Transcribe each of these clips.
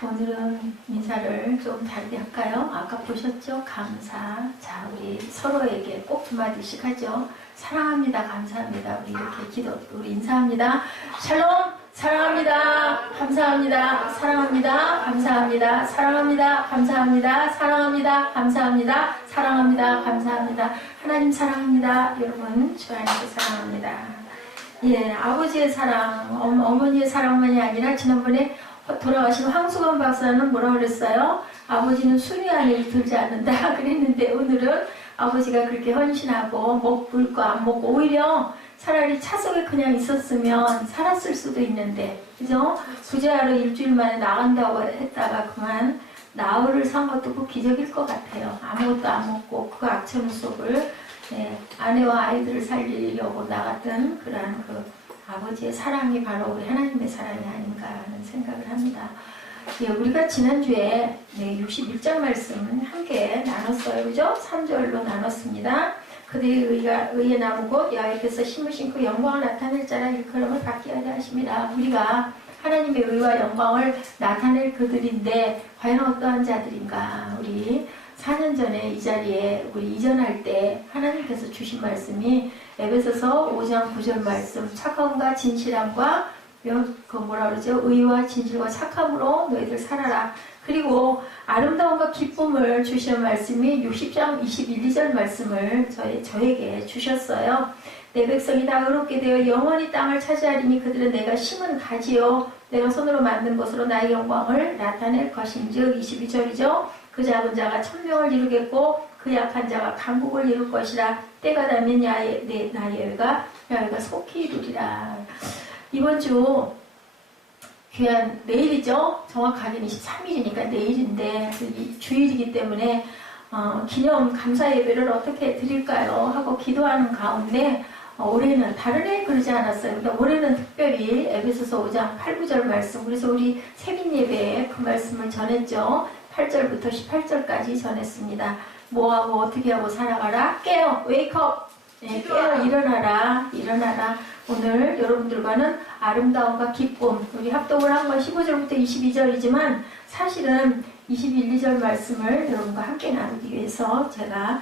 오늘은 인사를 좀 다르게 할까요? 아까 보셨죠? 감사. 자, 우리 서로에게 꼭 두 마디씩 하죠. 사랑합니다. 감사합니다. 우리 이렇게 우리 인사합니다. 샬롬! 사랑합니다. 감사합니다. 사랑합니다. 감사합니다. 사랑합니다. 감사합니다. 사랑합니다. 감사합니다. 사랑합니다. 감사합니다. 하나님 사랑합니다. 여러분, 주 안에서 사랑합니다. 예, 아버지의 사랑, 어머니의 사랑만이 아니라 지난번에 돌아가신 황수건 박사는 뭐라 그랬어요? 아버지는 순위 안에 들지 않는다 그랬는데 오늘은 아버지가 그렇게 헌신하고 먹을 거 안 먹고 오히려 차라리 차석에 그냥 있었으면 살았을 수도 있는데, 그죠? 부재하러 일주일 만에 나간다고 했다가 그만 나흘을 산 것도 그 기적일 것 같아요. 아무것도 안 먹고 그 악천 속을 아내와 아이들을 살리려고 나갔던 그러한 그 아버지의 사랑이 바로 우리 하나님의 사랑이 아닌가 하는 생각을 합니다. 예, 우리가 지난주에 61장 말씀 함께 나눴어요. 그죠? 3절로 나눴습니다. 그들의 의에 나무고 여호와께서 힘을 신고 영광을 나타낼 자라 일컬음을 받게 하려 하십니다. 우리가 하나님의 의와 영광을 나타낼 그들인데 과연 어떠한 자들인가? 우리 4년 전에 이 자리에 우리 이전할 때 하나님께서 주신 말씀이 에베소서 5장 9절 말씀, 착함과 진실함과 그 뭐라 그러죠? 의와 진실과 착함으로 너희들 살아라. 그리고 아름다움과 기쁨을 주시는 말씀이 60장 21, 2절 말씀을 저에게 주셨어요. 내 백성이 다 의롭게 되어 영원히 땅을 차지하리니 그들은 내가 심은 가지요 내가 손으로 만든 것으로 나의 영광을 나타낼 것인즉 22절이죠. 그 작은 자가 천명을 이루겠고 그 약한 자가 강국을 이룰 것이라. 때가 되면 나의 여호와가 속히 이루리라. 이번 주 귀한 내일이죠. 정확하게는 23일이니까 내일인데 주일이기 때문에 기념 감사 예배를 어떻게 드릴까요? 하고 기도하는 가운데 올해는 다른 해 그러지 않았어요. 근데 올해는 특별히 에베소서 5장 8, 9절 말씀, 그래서 우리 세민 예배에 그 말씀을 전했죠. 8절부터 18절까지 전했습니다. 뭐하고 어떻게 하고 살아가라? 깨어! 웨이크업! 깨어 일어나라. 오늘 여러분들과는 아름다움과 기쁨, 우리 합독을 한 건 15절부터 22절이지만 사실은 21, 2절 말씀을 여러분과 함께 나누기 위해서 제가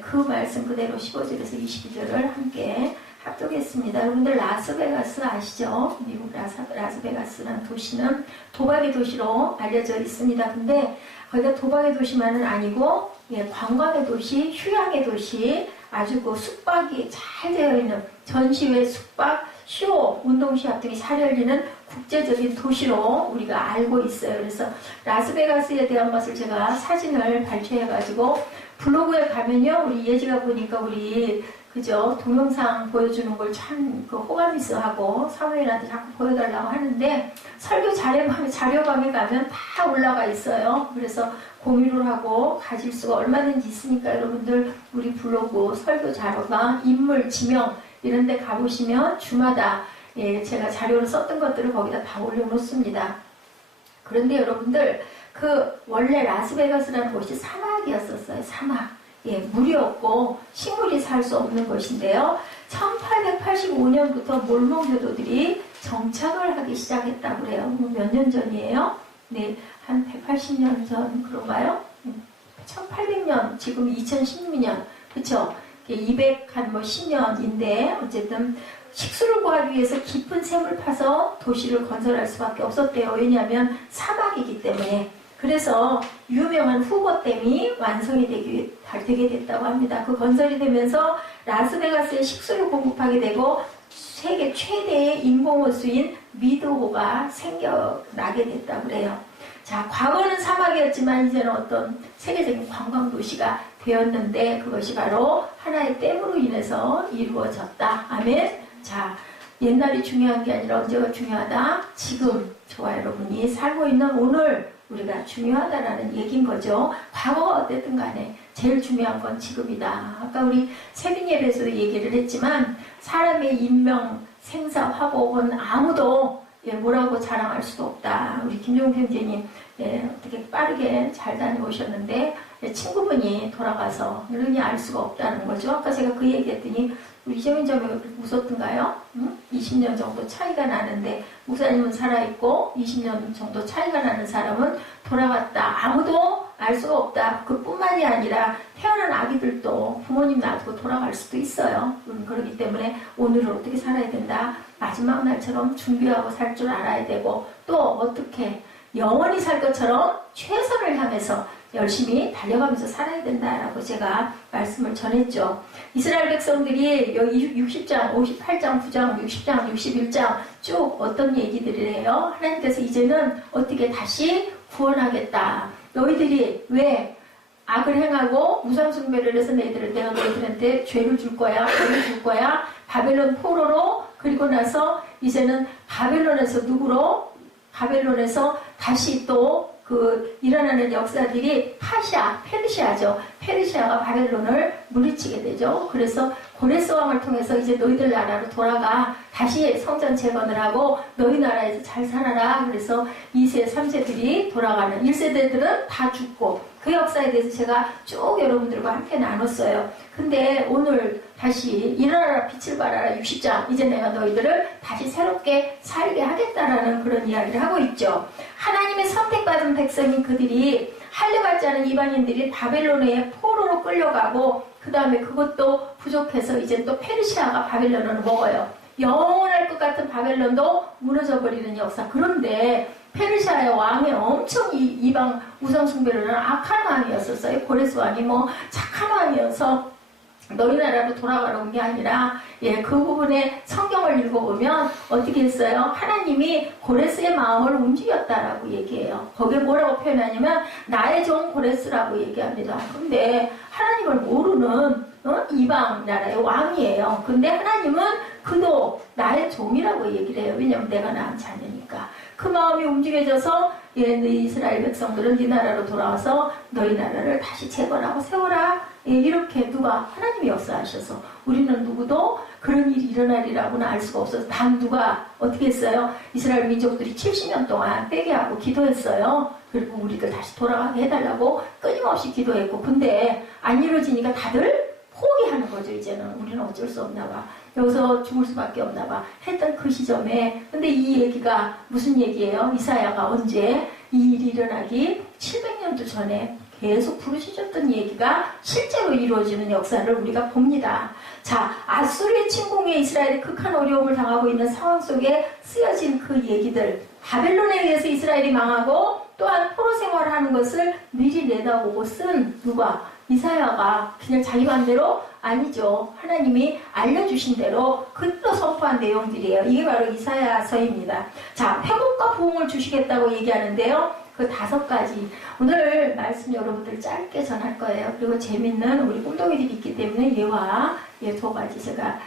그 말씀 그대로 15절에서 22절을 함께 합독했습니다. 여러분들 라스베가스 아시죠? 미국 라스베가스라는 도시는 도박의 도시로 알려져 있습니다. 근데 거기가 도박의 도시만은 아니고 관광의 도시, 휴양의 도시, 아주 그 숙박이 잘 되어 있는 전시회, 숙박, 쇼, 운동시합 등이 잘 열리는 국제적인 도시로 우리가 알고 있어요. 그래서 라스베가스에 대한 것을 제가 사진을 발췌해가지고 블로그에 가면요, 우리 예지가 보니까 우리 그죠? 동영상 보여주는 걸 참 호감 있어 하고 사무엘한테 자꾸 보여달라고 하는데 설교 자료방에 가면 다 올라가 있어요. 그래서 공유를 하고 가질 수가 얼마든지 있으니까 여러분들 우리 블로그 설교 자료방 인물 지명 이런 데 가보시면 주마다 제가 자료를 썼던 것들을 거기다 다 올려놓습니다. 그런데 여러분들 원래 라스베가스라는 곳이 사막이었었어요. 사막. 물이 없고 식물이 살 수 없는 것인데요. 1885년부터 몰몬교도들이 정착을 하기 시작했다고 그래요. 몇 년 전이에요? 네, 한 180년 전 그런가요? 1800년, 지금 2016년, 그쵸? 210년인데 어쨌든 식수를 구하기 위해서 깊은 샘을 파서 도시를 건설할 수밖에 없었대요. 왜냐하면 사막이기 때문에. 그래서 유명한 후보댐이 완성이 되게 됐다고 합니다. 그 건설이 되면서 라스베가스에 식수를 공급하게 되고 세계 최대의 인공호수인 미드호가 생겨나게 됐다고 그래요. 자, 과거는 사막이었지만 이제는 어떤 세계적인 관광도시가 되었는데 그것이 바로 하나의 댐으로 인해서 이루어졌다. 아멘. 자, 옛날이 중요한 게 아니라 언제가 중요하다? 지금 저와 여러분이 살고 있는 오늘 우리가 중요하다라는 얘기인 거죠. 과거가 어땠든 간에 제일 중요한 건 지금이다. 아까 우리 세빈 예배에서도 얘기를 했지만 사람의 인명, 생사, 화복은 아무도 뭐라고 자랑할 수도 없다. 우리 김종국 형제님 어떻게 빠르게 잘 다녀오셨는데 친구분이 돌아가서 이러니 알 수가 없다는 거죠. 아까 제가 그 얘기했더니 우리 이정인 자매가 그렇게 웃었던가요? 20년 정도 차이가 나는데 목사님은 살아있고 20년 정도 차이가 나는 사람은 돌아갔다. 아무도 알 수가 없다. 그뿐만이 아니라 태어난 아기들도 부모님 놔두고 돌아갈 수도 있어요. 그렇기 때문에 오늘을 어떻게 살아야 된다. 마지막 날처럼 준비하고 살 줄 알아야 되고 또 어떻게 영원히 살 것처럼 최선을 향해서 열심히 달려가면서 살아야 된다라고 제가 말씀을 전했죠. 이스라엘 백성들이 여기 60장, 58장, 9장, 60장, 61장 쭉 어떤 얘기들이래요. 하나님께서 이제는 어떻게 다시 구원하겠다. 너희들이 왜 악을 행하고 우상숭배를 해서 내가 너희들한테 죄를 줄 거야, 벌을 줄 거야. 바벨론 포로로 그리고 나서 이제는 바벨론에서 누구로? 바벨론에서 다시 또 일어나는 역사들이 페르시아죠. 페르시아가 바벨론을 물리치게 되죠. 그래서 고레스 왕을 통해서 이제 너희들 나라로 돌아가 다시 성전 재건을 하고 너희 나라에서 잘 살아라. 그래서 2세, 3세들이 돌아가는 1세대들은 다 죽고 그 역사에 대해서 제가 쭉 여러분들과 함께 나눴어요. 근데 오늘 다시 일어나라 빛을 발하라 60장 이제 내가 너희들을 다시 새롭게 살게 하겠다라는 그런 이야기를 하고 있죠. 하나님의 선택받은 백성인 그들이 할례받지 않은 이방인들이 바벨론의 포로로 끌려가고 그 다음에 그것도 부족해서 이제 또 페르시아가 바벨론을 먹어요. 영원할 것 같은 바벨론도 무너져버리는 역사. 그런데 페르시아의 왕이 엄청 이방 우상숭배를 하는 악한 왕이었었어요. 고레스 왕이 착한 왕이어서 너희 나라로 돌아가는 게 아니라 그 부분에 성경을 읽어보면 어떻게 했어요? 하나님이 고레스의 마음을 움직였다라고 얘기해요. 거기에 뭐라고 표현하냐면 나의 종 고레스라고 얘기합니다. 근데 하나님을 모르는 이방 나라의 왕이에요. 근데 하나님은 그도 나의 종이라고 얘기를 해요. 왜냐하면 내가 낳은 자녀니까. 그 마음이 움직여져서 너희 이스라엘 백성들은 네 나라로 돌아와서 너희 나라를 다시 재건하고 세워라. 이렇게 누가 하나님이 역사하셔서 우리는 누구도 그런 일이 일어나리라고는 알 수가 없어서 단 누가 어떻게 했어요? 이스라엘 민족들이 70년 동안 빼게 하고 기도했어요. 그리고 우리들 다시 돌아가게 해달라고 끊임없이 기도했고 근데 안 이루어지니까 다들 포기하는 거죠. 이제는 우리는 어쩔 수 없나 봐. 여기서 죽을 수밖에 없나 봐. 했던 그 시점에 근데 이 얘기가 무슨 얘기예요? 이사야가 언제 이 일이 일어나기 700년도 전에 계속 부르짖었던 얘기가 실제로 이루어지는 역사를 우리가 봅니다. 자, 아수르의 침공에 이스라엘이 극한 어려움을 당하고 있는 상황 속에 쓰여진 그 얘기들 바벨론에 의해서 이스라엘이 망하고 또한 포로 생활을 하는 것을 미리 내다보고 쓴 누가? 이사야가 그냥 자기 맘대로 아니죠. 하나님이 알려주신 대로 그대로 선포한 내용들이에요. 이게 바로 이사야서입니다. 자, 회복과 부흥을 주시겠다고 얘기하는데요. 그 5가지 오늘 말씀 여러분들 짧게 전할 거예요. 그리고 재밌는 우리 꿈덩이들이 있기 때문에 얘와 얘 2가지 제가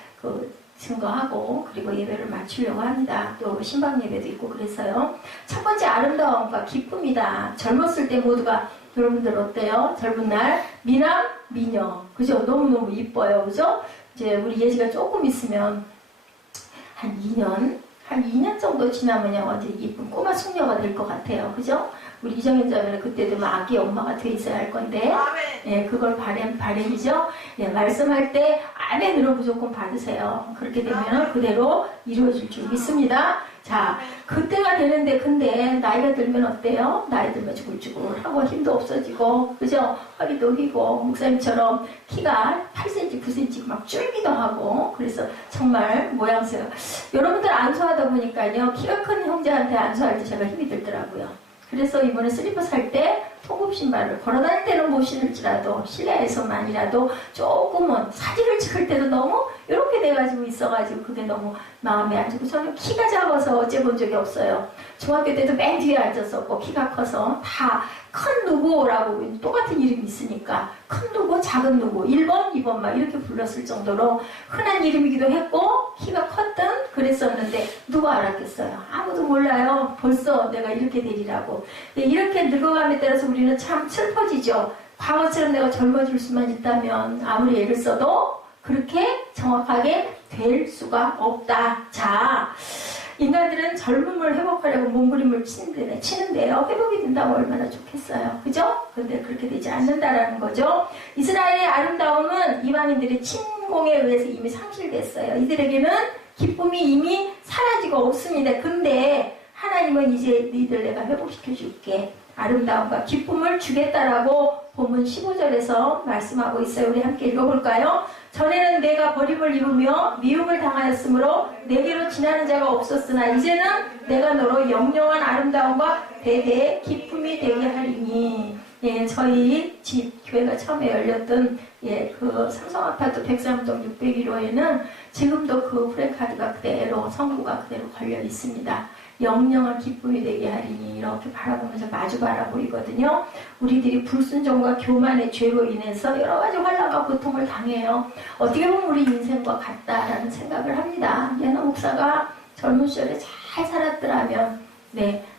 증거하고 그리고 예배를 마치려고 합니다. 또 신방 예배도 있고 그래서요. 첫 번째 아름다움과 기쁨이다. 젊었을 때 모두가 여러분들 어때요? 젊은 날 미남 미녀 그죠? 너무너무 이뻐요. 그죠? 이제 우리 예지가 조금 있으면 한 2년 정도 지나면요 완전 이쁜 꼬마 숙녀가 될 것 같아요. 그죠? 우리 이정현 자매는 그때 되면 아기 엄마가 돼 있어야 할 건데 그걸 바램이죠. 말씀할 때 아멘으로 무조건 받으세요. 그렇게 되면 그대로 이루어질 줄 믿습니다. 자, 그때가 되는데 근데 나이가 들면 어때요? 나이 들면 쭈글쭈글하고 힘도 없어지고 그죠? 허리도 휘고 목사님처럼 키가 8cm, 9cm 막 줄기도 하고 그래서 정말 모양새가 여러분들 안수하다 보니까요 키가 큰 형제한테 안수할 때 제가 힘이 들더라고요. 그래서 이번에 슬리퍼 살 때 통굽 신발을 걸어다닐 때는 못 신을지라도 실내에서만이라도 조금은 사진을 찍을 때도 너무 이렇게 돼가지고 있어가지고 그게 너무 마음에 안 들고 저는 키가 작아서 어째 본 적이 없어요. 중학교 때도 맨 뒤에 앉았었고 키가 커서 다 큰 누구라고 똑같은 이름이 있으니까 큰 누구 작은 누구 1번 2번 막 이렇게 불렀을 정도로 흔한 이름이기도 했고 키가 컸던 그랬었는데 누가 알았겠어요. 아무도 몰라요. 벌써 내가 이렇게 되리라고. 이렇게 늙어감에 따라서 우리는 참 슬퍼지죠. 과거처럼 내가 젊어질 수만 있다면 아무리 애를 써도 그렇게 정확하게 될 수가 없다. 자, 인간들은 젊음을 회복하려고 몸부림을 치는데요. 회복이 된다고 얼마나 좋겠어요. 그죠? 근데 그렇게 되지 않는다라는 거죠. 이스라엘의 아름다움은 이방인들의 침공에 의해서 이미 상실됐어요. 이들에게는 기쁨이 이미 사라지고 없습니다. 근데 하나님은 이제 너희들 내가 회복시켜 줄게. 아름다움과 기쁨을 주겠다라고 본문 15절에서 말씀하고 있어요. 우리 함께 읽어볼까요? 전에는 내가 버림을 입으며 미움을 당하였으므로 내게로 지나는 자가 없었으나 이제는 내가 너로 영영한 아름다움과 대대의 기쁨이 되게 하리니. 예, 저희 집 교회가 처음에 열렸던 그 삼성아파트 103동 601호에는 지금도 그 프랜카드가 그대로 성구가 그대로 걸려 있습니다. 영영한 기쁨이 되게 하리니 이렇게 바라보면서 마주 바라보이거든요. 우리들이 불순종과 교만의 죄로 인해서 여러 가지 환난과 고통을 당해요. 어떻게 보면 우리 인생과 같다라는 생각을 합니다. 예나 목사가 젊은 시절에 잘 살았더라면,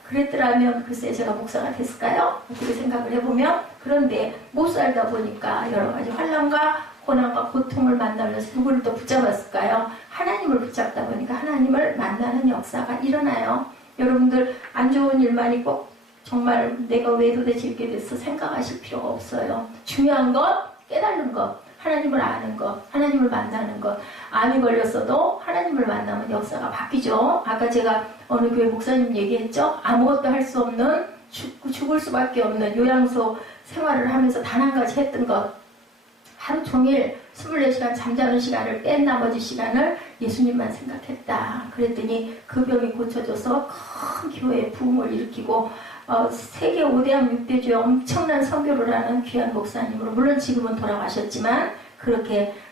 그랬더라면 글쎄 제가 목사가 됐을까요? 어떻게 생각을 해보면, 그런데 못 살다 보니까 여러 가지 환난과 고난과 고통을 만나면서 누구를 또 붙잡았을까요? 하나님을 붙잡다 보니까 하나님을 만나는 역사가 일어나요. 여러분들 안 좋은 일만이 꼭 정말 내가 왜 도대체 이렇게 됐어 생각하실 필요가 없어요. 중요한 건 깨달는 것, 하나님을 아는 것, 하나님을 만나는 것. 암이 걸렸어도 하나님을 만나면 역사가 바뀌죠. 아까 제가 어느 교회 목사님 얘기했죠. 아무것도 할 수 없는 죽을 수밖에 없는 요양소 생활을 하면서 단 한 가지 했던 것. 하루 종일 24시간 잠자는 시간을 뺀 나머지 시간을 예수님만 생각했다. 그랬더니 그 병이 고쳐져서 큰 교회의 부흥을 일으키고 세계 5대학 6대주에 엄청난 선교를 하는 귀한 목사님으로, 물론 지금은 돌아가셨지만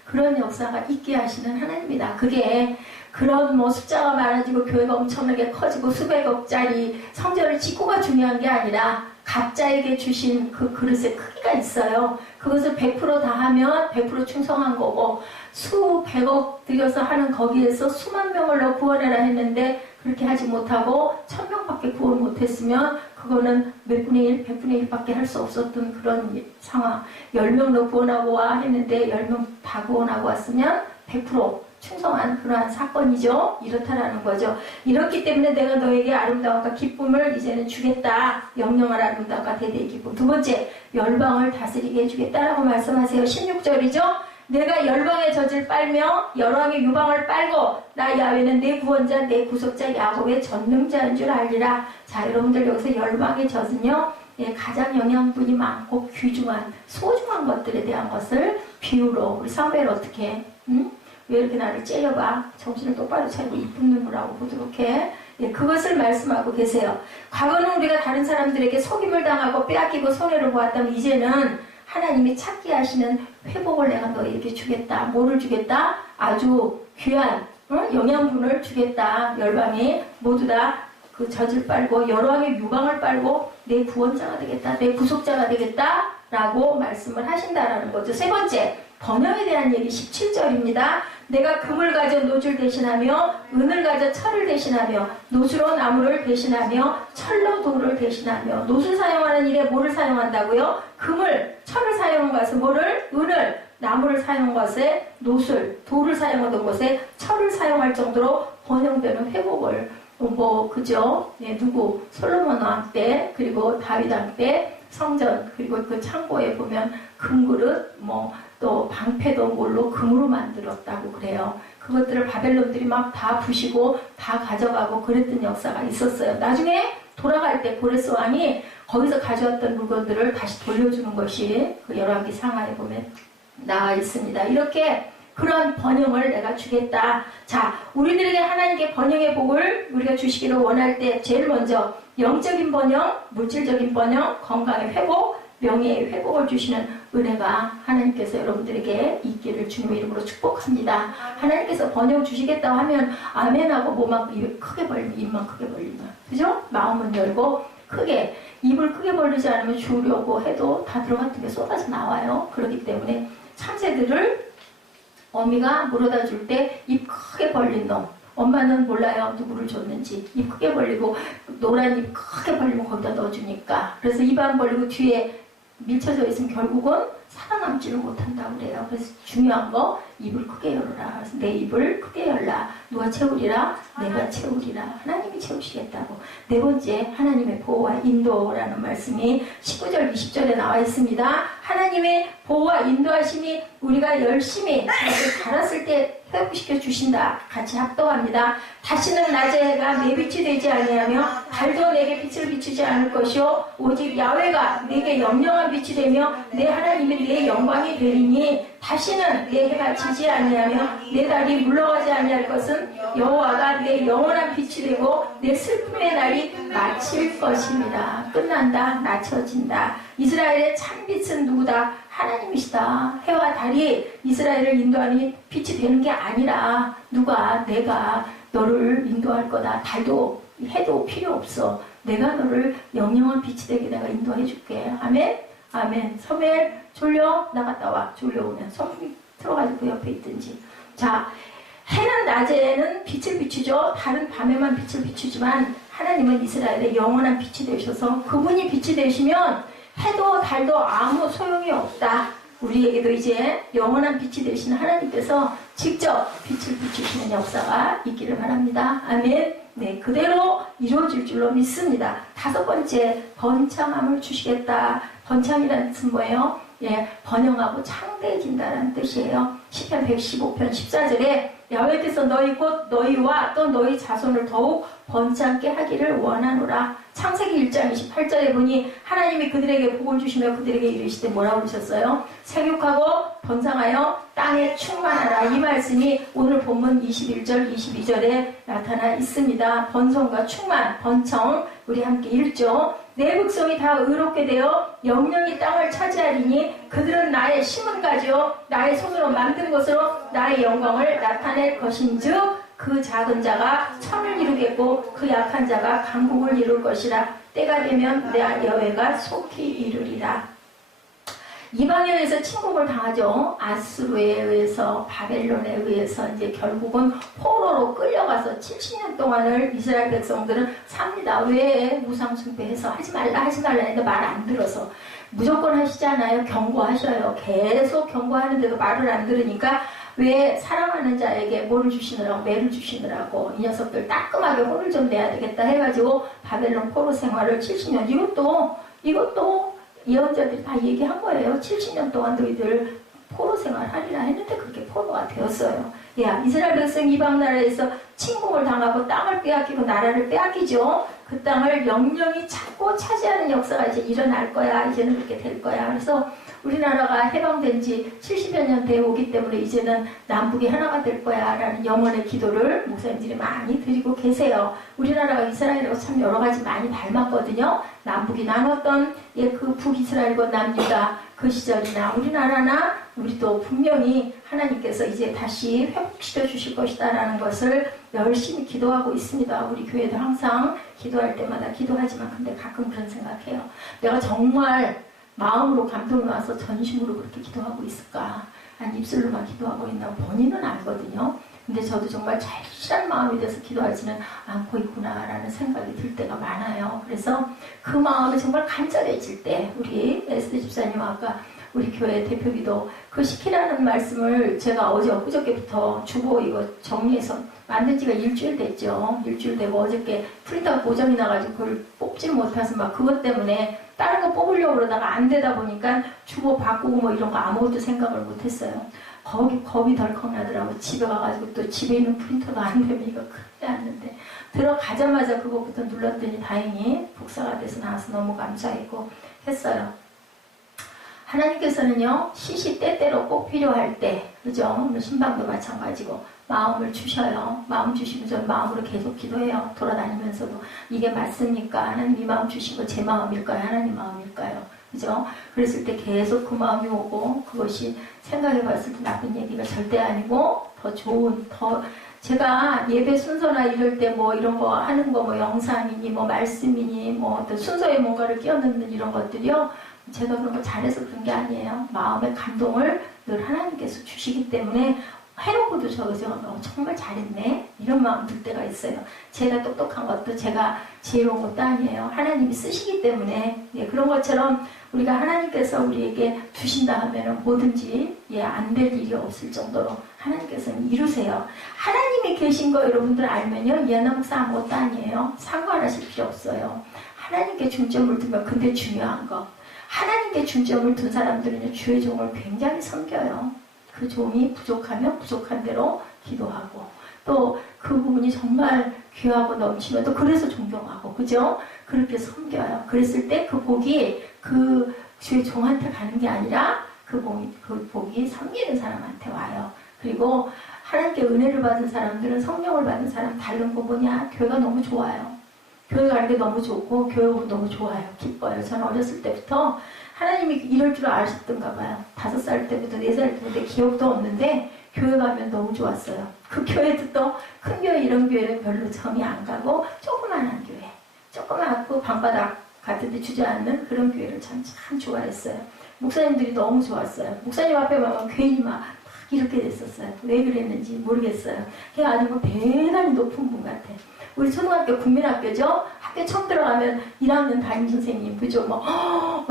그런 역사가 있게 하시는 하나님이다. 그게 그런 숫자가 많아지고 교회가 엄청나게 커지고 수백억짜리 성전을 짓고가 중요한 게 아니라 각자에게 주신 그 그릇의 크기가 있어요. 그것을 100% 다 하면 100% 충성한 거고, 수백억 들여서 하는 거기에서 수만 명을 너 구원해라 했는데 그렇게 하지 못하고 1000명밖에 구원 못했으면 그거는 몇 분의 1, 100분의 1밖에 할 수 없었던 그런 상황. 10명 너 구원하고 와 했는데 10명 다 구원하고 왔으면 100% 충성한 그러한 사건이죠. 이렇다라는 거죠. 이렇기 때문에 내가 너에게 아름다움과 기쁨을 이제는 주겠다. 영영한 아름다움과 대대의 기쁨. 두 번째, 열방을 다스리게 해주겠다라고 말씀하세요. 16절이죠. 내가 열방의 젖을 빨며 열왕의 유방을 빨고 나 야훼는 내 구원자 내 구속자 야곱의 전능자인 줄 알리라. 자, 여러분들 여기서 열방의 젖은요, 가장 영양분이 많고 귀중한 소중한 것들에 대한 것을 비유로, 우리 사무엘 어떻게 왜 이렇게 나를 째려봐? 정신을 똑바로 차리고 이쁜 눈으로 보도록 해. 그것을 말씀하고 계세요. 과거는 우리가 다른 사람들에게 속임을 당하고 빼앗기고 손해를 보았다면 이제는 하나님이 찾게 하시는 회복을 내가 너에게 주겠다. 뭐를 주겠다? 아주 귀한 영양분을 주겠다. 열방이 모두 다 그 젖을 빨고 여러왕의 유방을 빨고 내 구원자가 되겠다. 내 구속자가 되겠다. 라고 말씀을 하신다라는 거죠. 세 번째, 번영에 대한 얘기 17절입니다. 내가 금을 가져 노줄 대신하며 은을 가져 철을 대신하며 노수로 나무를 대신하며 철로 돌을 대신하며. 노술 사용하는 일에 뭐를 사용한다고요? 금을, 철을 사용한 것에 뭐를? 은을, 나무를 사용한 것에 노술, 돌을 사용하던 것에 철을 사용할 정도로 번영되는 회복을 그죠? 누구? 솔로몬 왕 때, 그리고 다윗 왕 때 성전, 그리고 그 창고에 보면 금그릇, 또 방패도 뭘로 금으로 만들었다고 그래요. 그것들을 바벨론들이 막 다 부시고 다 가져가고 그랬던 역사가 있었어요. 나중에 돌아갈 때 고레스 왕이 거기서 가져왔던 물건들을 다시 돌려주는 것이 그 열왕기 상하에 보면 나와 있습니다. 이렇게 그런 번영을 내가 주겠다. 자, 우리들에게 하나님께 번영의 복을 우리가 주시기를 원할 때 제일 먼저 영적인 번영, 물질적인 번영, 건강의 회복, 명예의 회복을 주시는 은혜가 하나님께서 여러분들에게 있기를 주님의 이름으로 축복합니다. 하나님께서 번영 주시겠다고 하면 아멘하고 뭐만 입 크게 벌리면, 입만 크게 벌리면, 그죠? 마음은 열고 크게, 입을 크게 벌리지 않으면 주려고 해도 다 들어갔던 게 쏟아져 나와요. 그렇기 때문에 참새들을 어미가 물어다 줄 때 입 크게 벌린 놈, 엄마는 몰라요. 누구를 줬는지. 입 크게 벌리고 노란 입 크게 벌리면 거기다 넣어주니까. 그래서 입 안 벌리고 뒤에 밀쳐져 있으면 결국은 살아남지를 못한다고 그래요. 그래서 중요한 거, 입을 크게 열어라. 그래서 내 입을 크게 열라. 누가 채우리라? 내가 채우리라. 하나님이 채우시겠다고. 네 번째, 하나님의 보호와 인도라는 말씀이 19절, 20절에 나와 있습니다. 하나님의 보호와 인도하심이 우리가 열심히 자랐을 때 회복시켜 주신다. 같이 합동합니다. 다시는 낮의 해가 내 빛이 되지 아니하며 달도 내게 빛을 비추지 않을 것이요 오직 야훼가 내게 영영한 빛이 되며 내 하나님이 내 영광이 되리니 다시는 내 해가 지지 아니하며 내 달이 물러가지 아니할 것은 여호와가 내 영원한 빛이 되고 내 슬픔의 날이 마칠 것입니다. 끝난다. 낮춰진다. 이스라엘의 참 빛은 누구다? 하나님이시다. 해와 달이 이스라엘을 인도하는 빛이 되는 게 아니라 누가 내가 너를 인도할 거다. 달도 해도 필요 없어. 내가 너를 영영한 빛이 되게 내가 인도해 줄게. 아멘. 아멘. 서멜 졸려 나갔다 와. 졸려오면 서멜이 들어가지고 옆에 있든지. 자, 해는 낮에는 빛을 비추죠. 달은 밤에만 빛을 비추지만 하나님은 이스라엘의 영원한 빛이 되셔서 그분이 빛이 되시면 해도 달도 아무 소용이 없다. 우리에게도 이제 영원한 빛이 되시는 하나님께서 직접 빛을 비추시는 역사가 있기를 바랍니다. 아멘. 네, 그대로 이루어질 줄로 믿습니다. 다섯 번째, 번창함을 주시겠다. 번창이라는 뜻은 뭐예요? 예, 번영하고 창대해진다는 뜻이에요. 시편 115편 14절에 야훼께서 너희 곧 너희와 또 너희 자손을 더욱 번창케 하기를 원하노라. 창세기 1장 28절에 보니 하나님이 그들에게 복을 주시며 그들에게 이르시되 뭐라고 그러셨어요? 생육하고 번성하여 땅에 충만하라. 이 말씀이 오늘 본문 21절 22절에 나타나 있습니다. 번성과 충만, 번청 우리 함께 읽죠. 내 백성이 다 의롭게 되어 영영이 땅을 차지하리니 그들은 나의 심은 가지요 나의 손으로 만든 것으로 나의 영광을 나타낼 것인즉 그 작은 자가 천을 이루겠고 그 약한 자가 강국을 이룰 것이라. 때가 되면 내 여호와가 속히 이루리라. 이방에 의해서 침공을 당하죠. 아수르에 의해서 바벨론에 의해서 이제 결국은 포로로 끌려가서 70년 동안을 이스라엘 백성들은 삽니다. 왜? 우상 숭배해서 하지 말라 했는데 말 안 들어서. 무조건 하시잖아요. 경고하셔요. 계속 경고하는데도 말을 안 들으니까 왜 사랑하는 자에게 뭐를 주시느라고 매를 주시느라고 이 녀석들 따끔하게 혼을 좀 내야 되겠다 해가지고 바벨론 포로 생활을 70년 이것도 예언자들이 다 얘기한 거예요. 70년 동안 너희들 포로 생활하리라 했는데 그렇게 포로가 되었어요. 야, 이스라엘 백성 이방 나라에서 침공을 당하고 땅을 빼앗기고 나라를 빼앗기죠. 그 땅을 영영이 찾고 차지하는 역사가 이제 일어날 거야. 이제는 그렇게 될 거야. 그래서 우리나라가 해방된 지 70여 년 돼 오기 때문에 이제는 남북이 하나가 될 거야 라는 영원의 기도를 목사님들이 많이 드리고 계세요. 우리나라가 이스라엘하고 참 여러 가지 많이 닮았거든요. 남북이 나눴던 그 북이스라엘과 남유다 그 시절이나 우리나라나 우리도 분명히 하나님께서 이제 다시 회복시켜 주실 것이다 라는 것을 열심히 기도하고 있습니다. 우리 교회도 항상 기도할 때마다 기도하지만 근데 가끔 그런 생각해요. 내가 정말 마음으로 감동이 와서 전심으로 그렇게 기도하고 있을까? 아니 입술로만 기도하고 있나? 본인은 알거든요. 근데 저도 정말 절실한 마음이 돼서 기도하지는 않고 있구나라는 생각이 들 때가 많아요. 그래서 그 마음이 정말 간절해질 때 우리 에스더 집사님 아까 우리 교회 대표기도 그 시키라는 말씀을 제가 어제 엊그저께부터 주보 이거 정리해서 만든 지가 일주일 됐죠. 일주일 되고 어저께 프린터가 고장이 나가지고 그걸 뽑지를 못해서 막 그것 때문에 다른 거 뽑으려고 그러다가 안 되다 보니까 주보 바꾸고 뭐 이런 거 아무것도 생각을 못했어요. 겁이 덜컥 나더라고. 집에 가가지고 또 집에 있는 프린터가 안 되면 이거 큰일 났는데 들어가자마자 그것부터 눌렀더니 다행히 복사가 돼서 나와서 너무 감사했고 했어요. 하나님께서는요, 시시때때로 꼭 필요할 때, 그죠? 신방도 마찬가지고, 마음을 주셔요. 마음 주시면 저는 마음으로 계속 기도해요. 돌아다니면서도. 이게 맞습니까? 하나님 이 마음 주신 거 제 마음일까요? 하나님 마음일까요? 그죠? 그랬을 때 계속 그 마음이 오고, 그것이 생각해 봤을 때 나쁜 얘기가 절대 아니고, 더 좋은, 제가 예배 순서나 이럴 때 뭐 이런 거 하는 거 뭐 영상이니 뭐 말씀이니 뭐 어떤 순서에 뭔가를 끼워 넣는 이런 것들이요. 제가 그런 거 잘해서 그런 게 아니에요. 마음의 감동을 늘 하나님께서 주시기 때문에 해놓고도 정말 잘했네 이런 마음 들 때가 있어요. 제가 똑똑한 것도 제가 지혜로운 것도 아니에요. 하나님이 쓰시기 때문에 예, 그런 것처럼 우리가 하나님께서 우리에게 주신다 하면 뭐든지 예, 안 될 일이 없을 정도로 하나님께서는 이루세요. 하나님이 계신 거 여러분들 알면요, 이하나 목사 아무것도 아니에요. 상관하실 필요 없어요. 하나님께 중점을 두면, 근데 중요한 거, 하나님께 중점을 둔 사람들은 주의 종을 굉장히 섬겨요. 그 종이 부족하면 부족한 대로 기도하고, 또 그 부분이 정말 귀하고 넘치면 또 그래서 존경하고, 그죠? 그렇게 섬겨요. 그랬을 때 그 복이 그 주의 종한테 가는 게 아니라 그 복이 섬기는 사람한테 와요. 그리고 하나님께 은혜를 받은 사람들은, 성령을 받은 사람 다른 거 뭐냐? 교회가 너무 좋아요. 교회 가는 게 너무 좋고 교회 너무 좋아요. 기뻐요. 저는 어렸을 때부터 하나님이 이럴 줄 아셨던가 봐요. 5살 때부터 4살 때부터 기억도 없는데 교회 가면 너무 좋았어요. 그 교회도 또 큰 교회 이런 교회는 별로 정이 안 가고 조그만한 교회, 조그맣고 방바닥 같은 데 주저앉는 그런 교회를 참 좋아했어요. 목사님들이 너무 좋았어요. 목사님 앞에 가면 괜히 막 이렇게 됐었어요. 왜 그랬는지 모르겠어요. 그냥 아주 뭐 대단히 높은 분 같아. 우리 초등학교 국민학교죠? 학교 처음 들어가면 1학년 담임선생님, 그죠? 막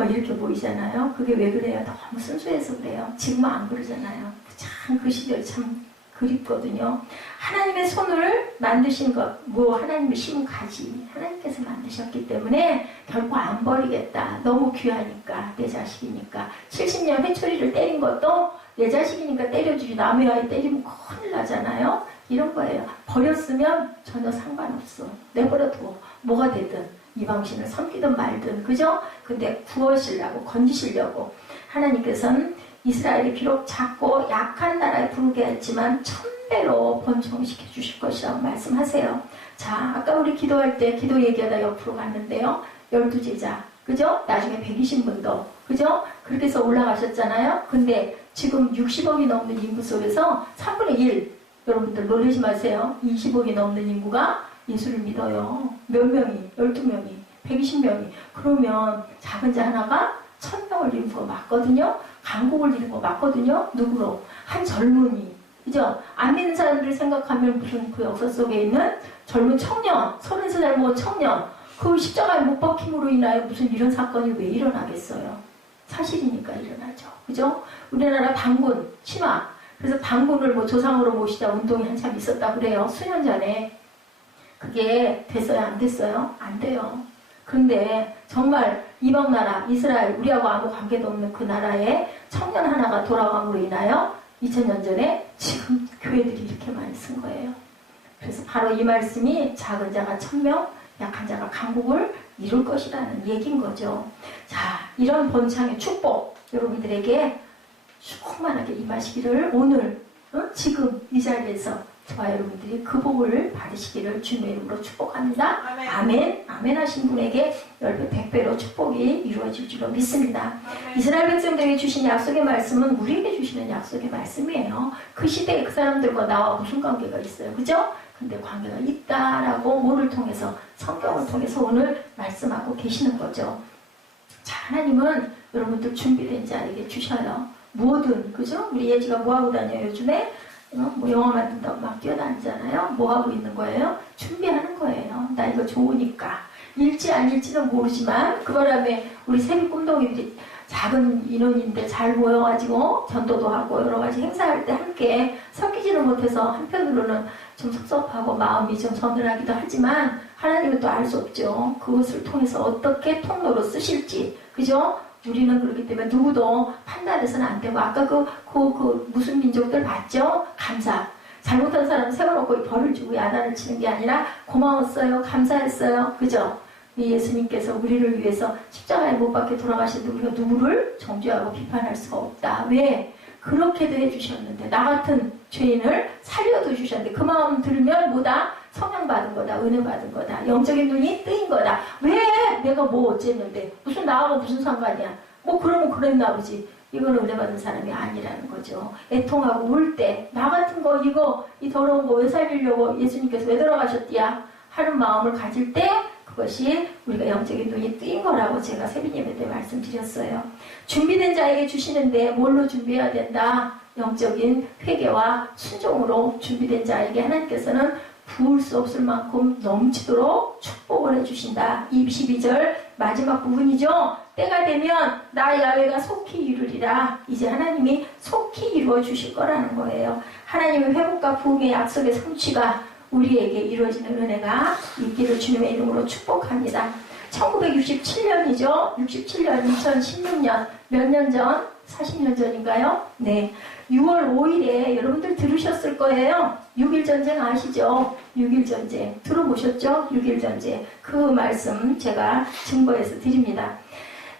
이렇게 보이잖아요. 그게 왜 그래요? 너무 순수해서 그래요. 지금은 안 그러잖아요. 참 그 시절 참 그립거든요. 하나님의 손을 만드신 것, 하나님이 심은 가지, 하나님께서 만드셨기 때문에 결코 안 버리겠다. 너무 귀하니까, 내 자식이니까. 70년 회초리를 때린 것도 내 자식이니까 때려주지, 남의 아이 때리면 큰일 나잖아요. 이런 거예요. 버렸으면 전혀 상관없어. 내버려둬. 뭐가 되든 이방신을 섬기든 말든, 그죠? 근데 구하시려고, 건지시려고 하나님께서는 이스라엘이 비록 작고 약한 나라에 부르게 했지만 1000배로 번성시켜 주실 것이라고 말씀하세요. 자, 아까 우리 기도할 때 기도 얘기하다 옆으로 갔는데요. 12제자, 그죠? 나중에 120분도, 그죠? 그렇게 해서 올라가셨잖아요. 근데 지금 60억이 넘는 인구 속에서 3분의 1, 여러분들 놀라지 마세요. 20억이 넘는 인구가 예수를 믿어요. 몇 명이? 12명이, 120명이. 그러면 작은 자 하나가 1000명을 이룬 거 맞거든요. 강국을 이룬 거 맞거든요. 누구로? 한 젊은이. 그죠? 안 믿는 사람들 생각하면 무슨 그 역사 속에 있는 젊은 청년, 33살 먹은 청년, 그 십자가에 못 박힘으로 인하여 무슨 이런 사건이 왜 일어나겠어요? 사실이니까 일어나죠. 그죠? 우리나라 단군, 신화. 그래서 단군을 조상으로 모시자 운동이 한참 있었다 그래요. 수년 전에. 그게 됐어요? 안 됐어요? 안 돼요. 그런데 정말 이방 나라, 이스라엘, 우리하고 아무 관계도 없는 그 나라에 청년 하나가 돌아감으로 인하여 2000년 전에 지금 교회들이 이렇게 많이 쓴 거예요. 그래서 바로 이 말씀이 작은 자가 1000명, 약한 자가 강국을 이룰 것이라는 얘기인 거죠. 자, 이런 번창의 축복 여러분들에게 충만하게 임하시기를 오늘 지금 이 자리에서 저와 여러분들이 그 복을 받으시기를 주님의 이름으로 축복합니다. 아멘. 아멘. 아멘 하신 분에게 10배, 100배로 축복이 이루어질 줄로 믿습니다. 아멘. 이스라엘 백성들에게 주신 약속의 말씀은 우리에게 주시는 약속의 말씀이에요. 그 시대에 그 사람들과 나와 무슨 관계가 있어요. 그죠? 근데 관계가 있다라고 뭐를 통해서, 성경을 통해서 오늘 말씀하고 계시는 거죠. 자, 하나님은 여러분들 준비된 자에게 주셔요. 뭐든, 그죠? 우리 예지가 뭐 하고 다녀요, 요즘에? 뭐 영화 만든다고 막 뛰어다니잖아요. 뭐 하고 있는 거예요? 준비하는 거예요. 나 이거 좋으니까. 일지 아닐지는 모르지만 그 바람에 우리 세비 꿈덩이들이 작은 인원인데 잘 모여가지고 전도도 하고 여러 가지 행사할 때 함께 섞이지는 못해서 한편으로는 좀 섭섭하고 마음이 좀 서늘하기도 하지만 하나님은 또 알 수 없죠. 그것을 통해서 어떻게 통로로 쓰실지, 그죠? 우리는 그렇기 때문에 누구도 판단해서는 안 되고, 아까 그 무슨 민족들 봤죠? 감사. 잘못한 사람 세워놓고 벌을 주고 야단을 치는 게 아니라 고마웠어요, 감사했어요, 그죠? 예수님께서 우리를 위해서 십자가에 못 박혀 돌아가셨는데 우리가 누구를 정죄하고 비판할 수가 없다. 왜? 그렇게도 해주셨는데, 나 같은 죄인을 살려도 주셨는데, 그 마음 들으면 뭐다? 성령 받은 거다, 은혜 받은 거다, 영적인 눈이 뜨인 거다. 왜? 내가 뭐 어쨌는데, 무슨 나하고 무슨 상관이야? 뭐 그러면 그랬나 보지. 이거는 은혜 받은 사람이 아니라는 거죠. 애통하고 울 때, 나 같은 거 이거 이 더러운 거 왜 살리려고 예수님께서 왜 돌아가셨디야? 하는 마음을 가질 때 그 그것이 우리가 영적인 눈이 뜨인 거라고 제가 새벽 예배 때 말씀드렸어요. 준비된 자에게 주시는데 뭘로 준비해야 된다? 영적인 회개와 순종으로 준비된 자에게 하나님께서는 부을 수 없을 만큼 넘치도록 축복을 해주신다. 22절 마지막 부분이죠. 때가 되면 나 야훼가 속히 이루리라. 이제 하나님이 속히 이루어 주실 거라는 거예요. 하나님의 회복과 부흥의 약속의 성취가 우리에게 이루어지는 은혜가 있기를 주님의 이름으로 축복합니다. 1967년이죠. 67년, 2016년 몇 년 전? 40년 전인가요? 네. 6월 5일에 여러분들 들으셨을 거예요. 6.1 전쟁 아시죠? 6.1 전쟁. 들어보셨죠? 6.1 전쟁. 그 말씀 제가 증거해서 드립니다.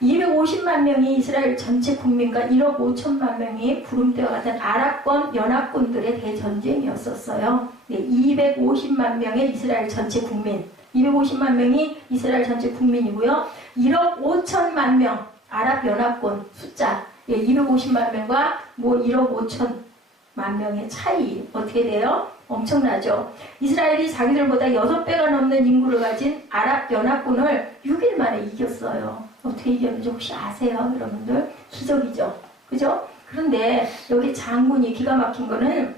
250만 명이 이스라엘 전체 국민과 1억 5천만 명이 구름대와 같은 아랍권 연합군들의 대전쟁이었었어요. 네, 250만 명의 이스라엘 전체 국민. 250만 명이 이스라엘 전체 국민이고요. 1억 5천만 명 아랍연합군 숫자. 예, 250만 명과 뭐 1억 5천만 명의 차이 어떻게 돼요? 엄청나죠. 이스라엘이 자기들보다 6배가 넘는 인구를 가진 아랍연합군을 6일 만에 이겼어요. 어떻게 이겼는지 혹시 아세요? 여러분들? 기적이죠. 그죠? 그런데 여기 장군이 기가 막힌 거는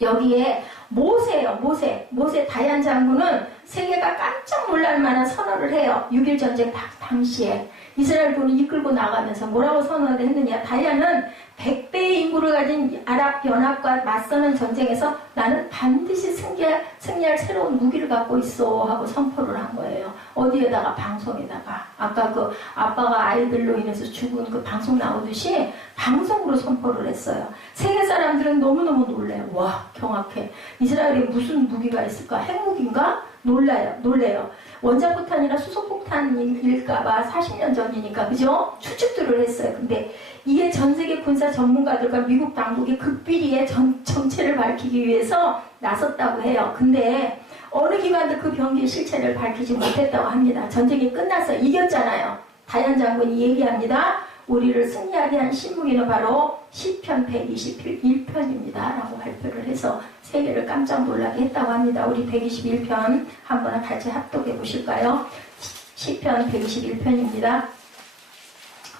여기에 모세예요. 모세 다얀 장군은 세계가 깜짝 놀랄 만한 선언을 해요. 6.1 전쟁 당시에. 이스라엘군이 이끌고 나가면서 뭐라고 선언을 했느냐. 다얀은 100배의 인구를 가진 아랍연합과 맞서는 전쟁에서 나는 반드시 승리할 새로운 무기를 갖고 있어 하고 선포를 한 거예요. 어디에다가? 방송에다가. 아까 그 아빠가 아이들로 인해서 죽은 그 방송 나오듯이 방송으로 선포를 했어요. 세계 사람들은 너무너무 놀래요. 와, 경악해. 이스라엘에 무슨 무기가 있을까? 핵무기인가? 놀래요. 원자폭탄이나 수소폭탄일까봐 40년 전이니까, 그죠? 추측들을 했어요. 근데 이게 전 세계 군사 전문가들과 미국 당국이 극비리의 정체를 밝히기 위해서 나섰다고 해요. 근데 어느 기관도 그 병기의 실체를 밝히지 못했다고 합니다. 전쟁이 끝나서 이겼잖아요. 다얀 장군이 얘기합니다. 우리를 승리하게 한 신무기는 바로 시편 121편입니다. 라고 발표를 해서 세계를 깜짝 놀라게 했다고 합니다. 우리 121편 한번 같이 합독해 보실까요? 시편 121편입니다.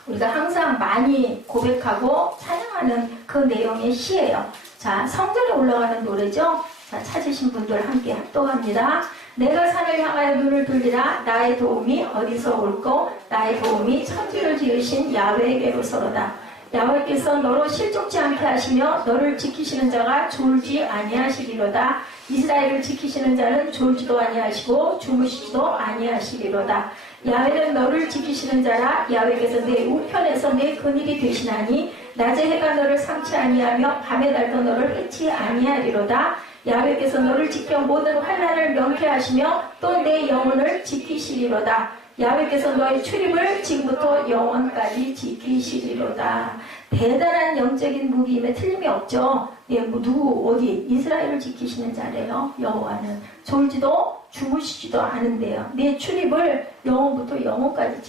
우리가 항상 많이 고백하고 찬양하는 그 내용의 시예요. 자, 성전에 올라가는 노래죠. 자, 찾으신 분들 함께 합독합니다. 내가 산을 향하여 눈을 돌리라. 나의 도움이 어디서 올꼬? 나의 도움이 천지를 지으신 야훼에게로서로다. 야훼께서 너로 실족지 않게 하시며 너를 지키시는 자가 졸지 아니하시리로다. 이스라엘을 지키시는 자는 졸지도 아니하시고 주무시지도 아니하시리로다. 야훼는 너를 지키시는 자라. 야훼께서 내 우편에서 내 그늘이 되시나니 낮에 해가 너를 상치 아니하며 밤에 달도 너를 해치 아니하리로다. 야훼께서 너를 지켜 모든 환난을 명쾌하시며 또 내 영혼을 지키시리로다. 야훼께서 너의 출입을 지금부터 영원까지 지키시리로다. 대단한 영적인 무기임에 틀림이 없죠. 예, 어디? 이스라엘을 지키시는 자래요. 여호와는 졸지도 주무시지도 않은데요. 내 출입을 영원부터 영원까지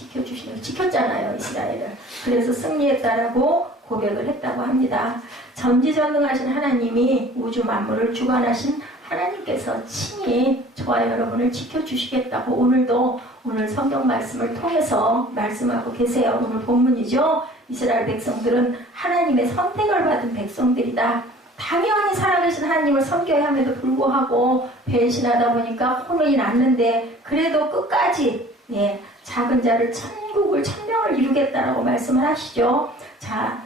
지켰잖아요. 이스라엘을. 그래서 승리했다라고 고백을 했다고 합니다. 전지전능하신 하나님이 우주 만물을 주관하신 하나님께서 친히 저와 여러분을 지켜주시겠다고 오늘 성경 말씀을 통해서 말씀하고 계세요. 오늘 본문이죠. 이스라엘 백성들은 하나님의 선택을 받은 백성들이다. 당연히 살아계신 하나님을 섬겨야 함에도 불구하고 배신하다 보니까 혼이 났는데 그래도 끝까지 작은 자를 천명을 이루겠다라고 말씀을 하시죠. 자,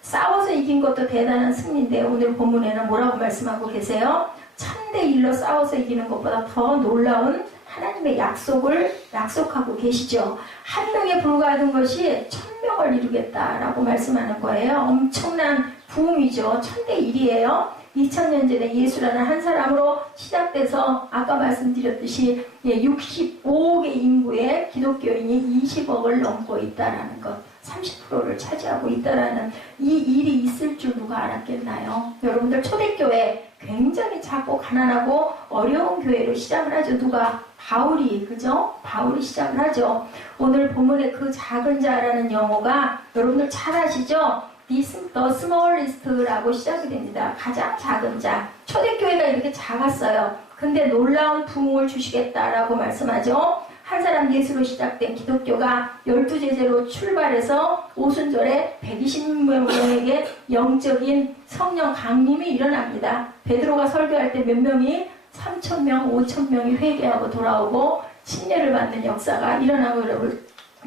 싸워서 이긴 것도 대단한 승리인데 오늘 본문에는 뭐라고 말씀하고 계세요? 1000대1로 싸워서 이기는 것보다 더 놀라운 하나님의 약속을 약속하고 계시죠. 한 명에 불과하던 것이 1000명을 이루겠다라고 말씀하는 거예요. 엄청난 부흥이죠. 1000대1이에요. 2000년 전에 예수라는 한 사람으로 시작돼서 아까 말씀드렸듯이 65억의 인구의 기독교인이 20억을 넘고 있다라는 것. 30%를 차지하고 있다라는 이 일이 있을 줄 누가 알았겠나요? 여러분들 초대교회 굉장히 작고 가난하고 어려운 교회로 시작을 하죠. 누가? 바울이, 그죠? 바울이 시작을 하죠. 오늘 본문의 그 작은 자라는 영어가 여러분들 잘 아시죠? The smallest라고 시작이 됩니다. 가장 작은 자. 초대교회가 이렇게 작았어요. 근데 놀라운 부흥을 주시겠다라고 말씀하죠. 한 사람 예수로 시작된 기독교가 12제자로 출발해서 오순절에 120명에게 영적인 성령 강림이 일어납니다. 베드로가 설교할 때 몇 명이 3,000명, 5,000명이 회개하고 돌아오고 침례를 받는 역사가 일어나고 여러분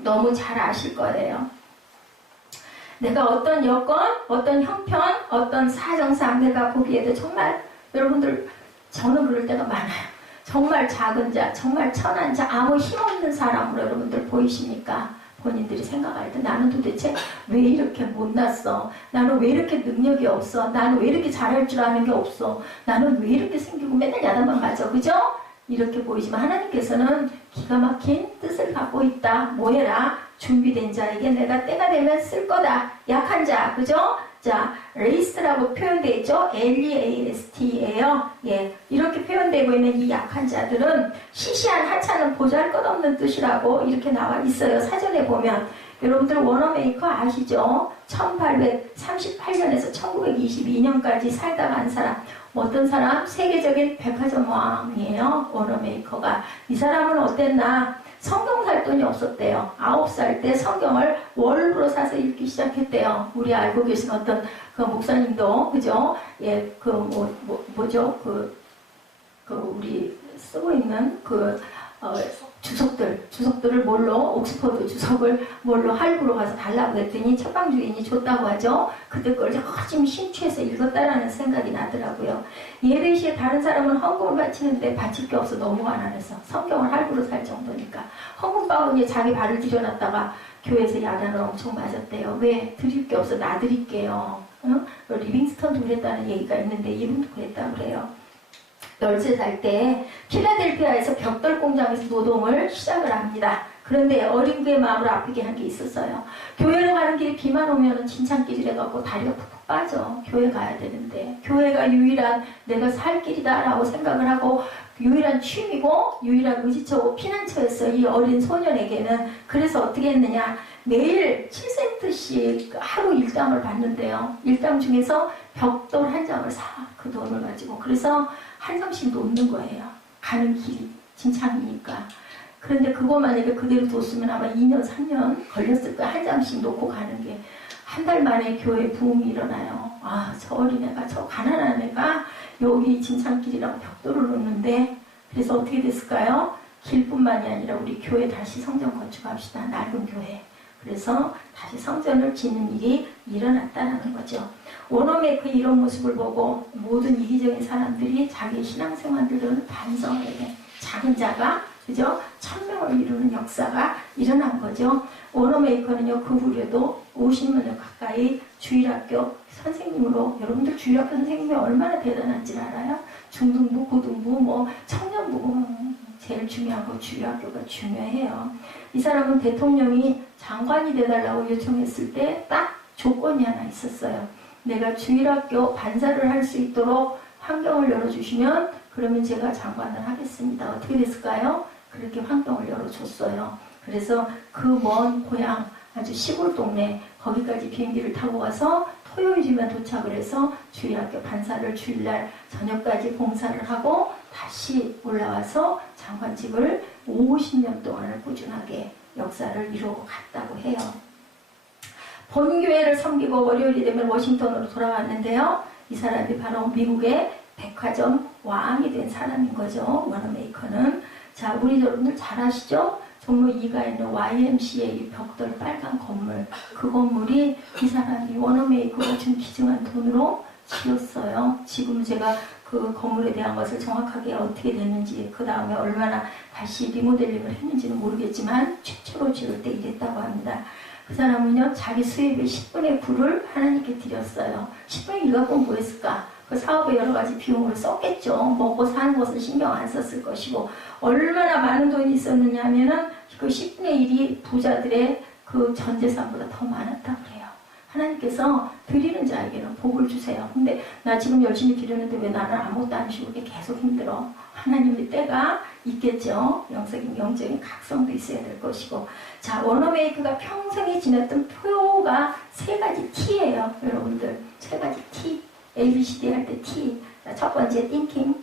너무 잘 아실 거예요. 내가 어떤 여건, 어떤 형편, 어떤 사정상 내가 보기에도 정말 여러분들 저는 그럴 때가 많아요. 정말 작은 자, 정말 천한 자, 아무 힘없는 사람으로 여러분들 보이십니까? 본인들이 생각할 때 나는 도대체 왜 이렇게 못났어? 나는 왜 이렇게 능력이 없어? 나는 왜 이렇게 잘할 줄 아는 게 없어? 나는 왜 이렇게 생기고 맨날 야단만 맞아? 그죠? 이렇게 보이지만 하나님께서는 기가 막힌 뜻을 갖고 있다. 뭐해라? 준비된 자에게 내가 때가 되면 쓸 거다. 약한 자, 그죠? 자, 레이스라고 표현되어 있죠? LEAST예요. 예, 이렇게 표현되고 있는 이 약한 자들은 시시한 하찮은 보잘것없는 뜻이라고 이렇게 나와 있어요. 사전에 보면 여러분들 워너메이커 아시죠? 1838년에서 1922년까지 살다 간 사람. 어떤 사람? 세계적인 백화점 왕이에요. 워너메이커가. 이 사람은 어땠나? 성경 살 돈이 없었대요. 9살 때 성경을 월로 사서 읽기 시작했대요. 우리 알고 계신 어떤 그 목사님도, 그죠? 예, 뭐죠? 우리 쓰고 있는 주석들을 뭘로, 옥스퍼드 주석을 뭘로 할부로 가서 달라고 했더니 책방 주인이 줬다고 하죠. 그때 걸 열심히 심취해서 읽었다라는 생각이 나더라고요. 예배 시에 다른 사람은 헌금을 바치는데 바칠 게 없어 너무 가난해서 성경을 할부로 살 정도니까 헌금 바구니에 자기 발을 들여놨다가 교회에서 야단을 엄청 맞았대요. 왜? 드릴 게 없어. 나 드릴게요. 응? 리빙스턴도 그랬다는 얘기가 있는데 이분도 그랬다고 그래요. 13살 때 필라델피아에서 벽돌 공장에서 노동을 시작을 합니다. 그런데 어린 그의 마음을 아프게 한 게 있었어요. 교회를 가는 길에 비만 오면은 진창길이래 갖고 다리가 푹푹 빠져. 교회 가야 되는데 교회가 유일한 내가 살 길이다라고 생각을 하고 유일한 취미고 유일한 의지처고 피난처였어요. 이 어린 소년에게는. 그래서 어떻게 했느냐. 매일 7센트씩 하루 일당을 받는데요. 일당 중에서 벽돌 한 장을 사. 그 돈을 가지고. 그래서 한 장씩 놓는 거예요. 가는 길이 진창이니까. 그런데 그거 만약에 그대로 뒀으면 아마 2년, 3년 걸렸을 거야. 한 장씩 놓고 가는 게. 한 달 만에 교회 부흥이 일어나요. 아, 저 어린애가, 저 가난한 애가 여기 진창길이랑 벽돌을 놓는데 그래서 어떻게 됐을까요? 길뿐만이 아니라 우리 교회 다시 성전 건축합시다. 낡은 교회. 그래서 다시 성전을 짓는 일이 일어났다는 거죠. 원어메이크 이런 모습을 보고 모든 이기적인 사람들이 자기 신앙생활들은 반성하게 작은 자가 그죠? 1000명을 이루는 역사가 일어난 거죠. 원어메이커는요, 그 후에도 50년을 가까이 주일학교 선생님으로, 여러분들 주일학교 선생님이 얼마나 대단한지 알아요? 중등부, 고등부, 청년부, 제일 중요한 거 주일학교가 중요해요. 이 사람은 대통령이 장관이 돼달라고 요청했을 때 딱 조건이 하나 있었어요. 내가 주일학교 반사를 할 수 있도록 환경을 열어주시면 그러면 제가 장관을 하겠습니다. 어떻게 됐을까요? 그렇게 환경을 열어줬어요. 그래서 그 먼 고향 아주 시골 동네 거기까지 비행기를 타고 가서 토요일이면 도착을 해서 주일학교 반사를 주일날 저녁까지 봉사를 하고 다시 올라와서 장관직을 50년 동안을 꾸준하게 역사를 이루고 갔다고 해요. 본교회를 섬기고 월요일이 되면 워싱턴으로 돌아왔는데요. 이 사람이 바로 미국의 백화점 왕이 된 사람인 거죠. 워너메이커는. 자, 우리 여러분들 잘 아시죠? 종로 2가 있는 YMCA 벽돌 빨간 건물. 그 건물이 이 사람이 워너메이커가 준 기증한 돈으로 지었어요. 지금 제가 그 건물에 대한 것을 정확하게 어떻게 됐는지 그 다음에 얼마나 다시 리모델링을 했는지는 모르겠지만 최초로 지을 때 이랬다고 합니다. 그 사람은요, 자기 수입의 10분의 9를 하나님께 드렸어요. 10분의 1 갖고 뭐 했을까? 그 사업에 여러 가지 비용을 썼겠죠. 먹고 사는 것은 신경 안 썼을 것이고, 얼마나 많은 돈이 있었느냐 하면은 그 10분의 1이 부자들의 그 전 재산보다 더 많았다고 그래요. 하나님께서 드리는 자에게는 복을 주세요. 근데 나 지금 열심히 기르는데 왜 나는 아무것도 안 주고 계속 힘들어? 하나님의 때가 있겠죠. 영적인 각성도 있어야 될 것이고. 자, 워너메이크가 평생에 지녔던 표가 3가지 T예요. 여러분들 3가지 T. ABCD 할 때 T. 자, 첫 번째 thinking,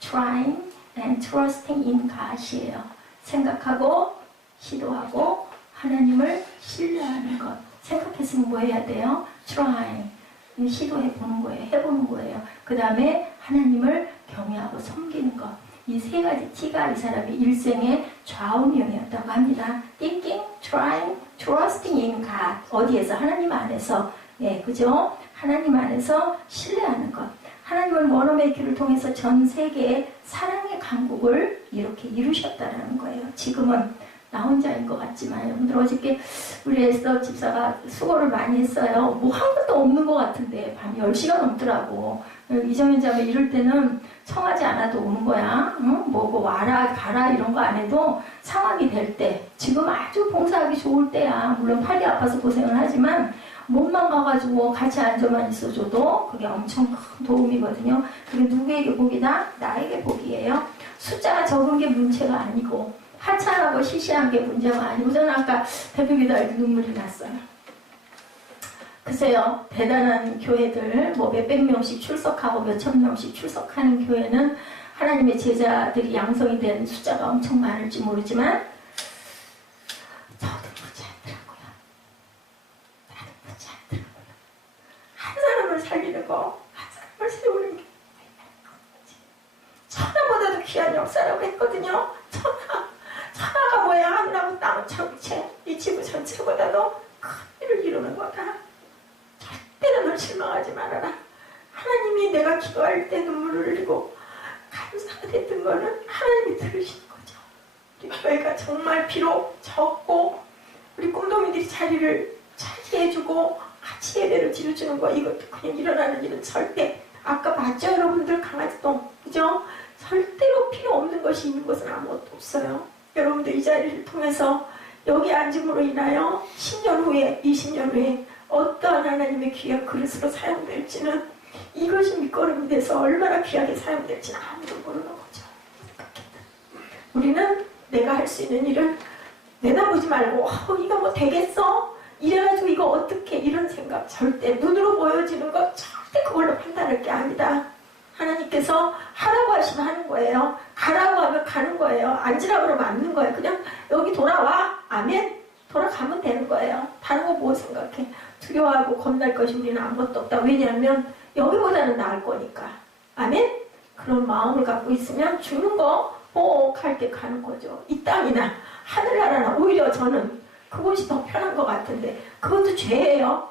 trying, and trusting in God이에요. 생각하고 시도하고 하나님을 신뢰하는 것. 생각했으면 뭐 해야 돼요? trying. 시도해 보는 거예요. 해보는 거예요. 그 다음에 하나님을 경외하고 섬기는 것. 이 세 가지 T가 이 사람의 일생의 좌우명이었다고 합니다. thinking, trying, trusting in God. 어디에서? 하나님 안에서. 예, 그죠? 하나님 안에서 신뢰하는 것. 하나님은 워너메이큐를 통해서 전 세계의 사랑의 강국을 이렇게 이루셨다라는 거예요. 지금은 나 혼자인 것 같지만 여러분들 어저께 우리 에스더 집사가 수고를 많이 했어요. 뭐 한 것도 없는 것 같은데 밤 10시가 넘더라고. 이정현 자매 이럴 때는 청하지 않아도 오는 거야. 응? 뭐 와라 가라 이런 거 안 해도 상황이 될 때 지금 아주 봉사하기 좋을 때야. 물론 팔이 아파서 고생을 하지만 몸만 가가지고 같이 앉아만 있어줘도 그게 엄청 큰 도움이거든요. 그게 누구에게 복이다? 나에게 복이에요. 숫자가 적은 게 문제가 아니고 하찮하고 시시한 게 문제가 아니고 저는 아까 대표기도할 때 눈물이 났어요. 글쎄요. 대단한 교회들 뭐 몇백 명씩 출석하고 몇천 명씩 출석하는 교회는 하나님의 제자들이 양성이 된 숫자가 엄청 많을지 모르지만 저도 그렇지 않더라고요. 나도 그렇지 않더라고요. 한 사람을 살리는 거, 한 사람을 세우는 게 천하보다도 귀한 역사라고 했거든요. 천하가 뭐야? 하늘하고 땅 전체, 이 지구 전체보다도 큰 일을 이루는 거다. 절대로 널 실망하지 말아라. 하나님이 내가 기도할 때 눈물을 흘리고 감사가 됐던 거는 하나님이 들으시는 거죠. 우리 교회가 정말 비록 적고 우리 꿈동이들이 자리를 차지해주고 같이 예배를 지어주는 거 이것도 그냥 일어나는 일은 절대 아까 봤죠 여러분들 강아지똥 그죠? 절대로 필요 없는 것이 있는 것은 아무것도 없어요. 여러분들 이 자리를 통해서 여기 앉음으로 인하여 10년 후에 20년 후에 어떠한 하나님의 귀한 그릇으로 사용될지는 이것이 밑거름이 돼서 얼마나 귀하게 사용될지는 아무도 모르는 거죠. 우리는 내가 할 수 있는 일을 내다보지 말고 이거 뭐 되겠어? 이래가지고 이거 어떻게 이런 생각 절대 눈으로 보여지는 것 절대 그걸로 판단할 게 아니다. 하나님께서 하라고 하시면 하는 거예요. 가라고 하면 가는 거예요. 앉으라고 그러면 앉는 거예요. 그냥 여기 돌아와. 아멘. 돌아가면 되는 거예요. 다른 거 뭐 생각해. 두려워하고 겁날 것이 우리는 아무것도 없다. 왜냐하면 여기보다는 나을 거니까. 아멘. 그런 마음을 갖고 있으면 주는 거 갈 때 가는 거죠. 이 땅이나 하늘나라나 오히려 저는 그것이 더 편한 것 같은데 그것도 죄예요.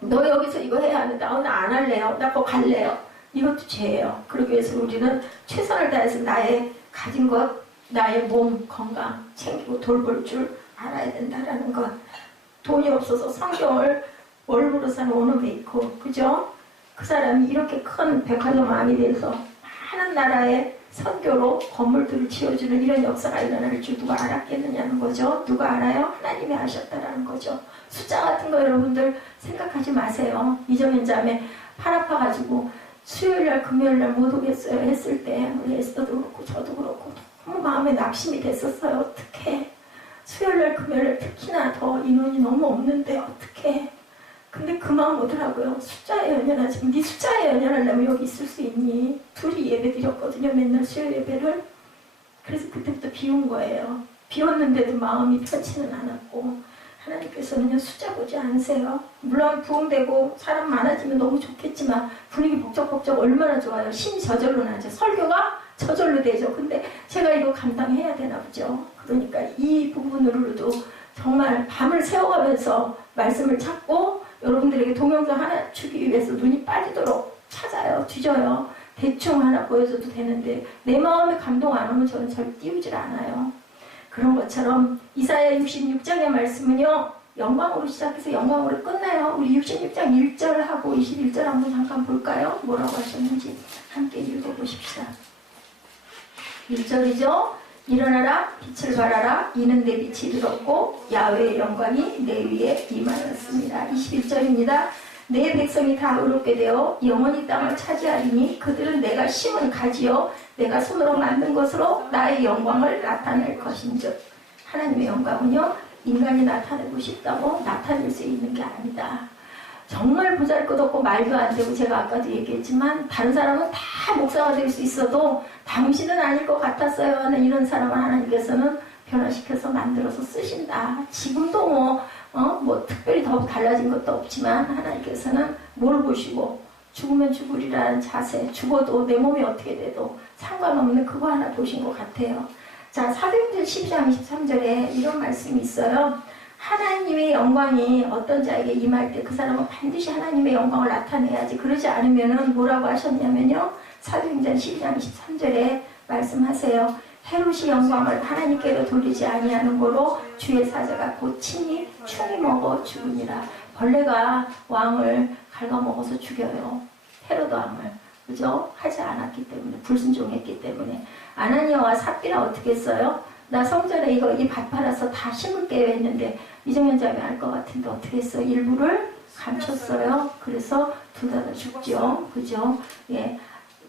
너 여기서 이거 해야 하는데 오늘 안 할래요. 나 그거 갈래요. 이것도 죄예요. 그러기 위해서 우리는 최선을 다해서 나의 가진 것, 나의 몸 건강 챙기고 돌볼 줄 알아야 된다라는 것. 돈이 없어서 성경을 월부로 산 오너메이커, 그죠? 그 사람이 이렇게 큰 백화점 왕이 돼서 많은 나라의 선교로 건물들을 지어주는 이런 역사가 일어날 줄 누가 알았겠느냐는 거죠. 누가 알아요? 하나님이 아셨다라는 거죠. 숫자 같은 거 여러분들 생각하지 마세요. 이정현 자매 팔 아파가지고 수요일날 금요일날 못 오겠어요 했을 때 우리 에스더도 그렇고 저도 그렇고 너무 마음에 낙심이 됐었어요. 어떡해. 수요일날 금요일날 특히나 더 인원이 너무 없는데 어떡해. 근데 그 마음 오더라고요. 숫자에 연연하지. 네 숫자에 연연하려면 여기 있을 수 있니? 둘이 예배 드렸거든요. 맨날 수요 예배를. 그래서 그때부터 비운 거예요. 비웠는데도 마음이 편치는 않았고 하나님께서는요 숫자 보지 않으세요. 물론 부흥되고 사람 많아지면 너무 좋겠지만 분위기 복적복적 얼마나 좋아요. 힘이 저절로 나죠. 설교가 저절로 되죠. 근데 제가 이거 감당해야 되나 보죠. 그러니까 이 부분으로도 정말 밤을 새워가면서 말씀을 찾고 여러분들에게 동영상 하나 주기 위해서 눈이 빠지도록 찾아요. 뒤져요. 대충 하나 보여줘도 되는데 내 마음에 감동 안 오면 저는 절 띄우질 않아요. 그런 것처럼 이사야 66장의 말씀은요. 영광으로 시작해서 영광으로 끝나요. 우리 66장 1절하고 21절 한번 잠깐 볼까요? 뭐라고 하셨는지 함께 읽어보십시다. 1절이죠. 일어나라 빛을 발하라 이는 내 빛이 들었고 야훼의 영광이 내 위에 임하였습니다. 21절입니다. 내 백성이 다 의롭게 되어 영원히 땅을 차지하리니 그들은 내가 심은 가지요 내가 손으로 만든 것으로 나의 영광을 나타낼 것인즉. 하나님의 영광은요 인간이 나타내고 싶다고 나타낼 수 있는 게 아니다. 정말 보잘것없고 말도 안 되고 제가 아까도 얘기했지만 다른 사람은 다 목사가 될 수 있어도 당신은 아닐 것 같았어요 하는 이런 사람을 하나님께서는 변화시켜서 만들어서 쓰신다. 지금도 뭐 특별히 더 달라진 것도 없지만 하나님께서는 뭘 보시고 죽으면 죽으리라는 자세, 죽어도 내 몸이 어떻게 돼도 상관없는 그거 하나 보신 것 같아요. 자, 사도행전 12장 23절에 이런 말씀이 있어요. 하나님의 영광이 어떤 자에게 임할 때 그 사람은 반드시 하나님의 영광을 나타내야지. 그러지 않으면은 뭐라고 하셨냐면요. 사도행전 12장 23절에 말씀하세요. 헤롯이 영광을 하나님께로 돌리지 아니하는 거로 주의 사자가 곧 친히 충이 먹어 죽으니라. 벌레가 왕을 갉아먹어서 죽여요. 헤롯 왕을. 그죠? 하지 않았기 때문에, 불순종했기 때문에. 아나니아와 삽비라 어떻게 했어요? 나 성전에 이 밭 팔아서 다 심을게요 했는데 이정현 자매 알 것 같은데 어떻게 했어요? 일부를 감췄어요. 그래서 둘 다 죽죠. 그죠? 예.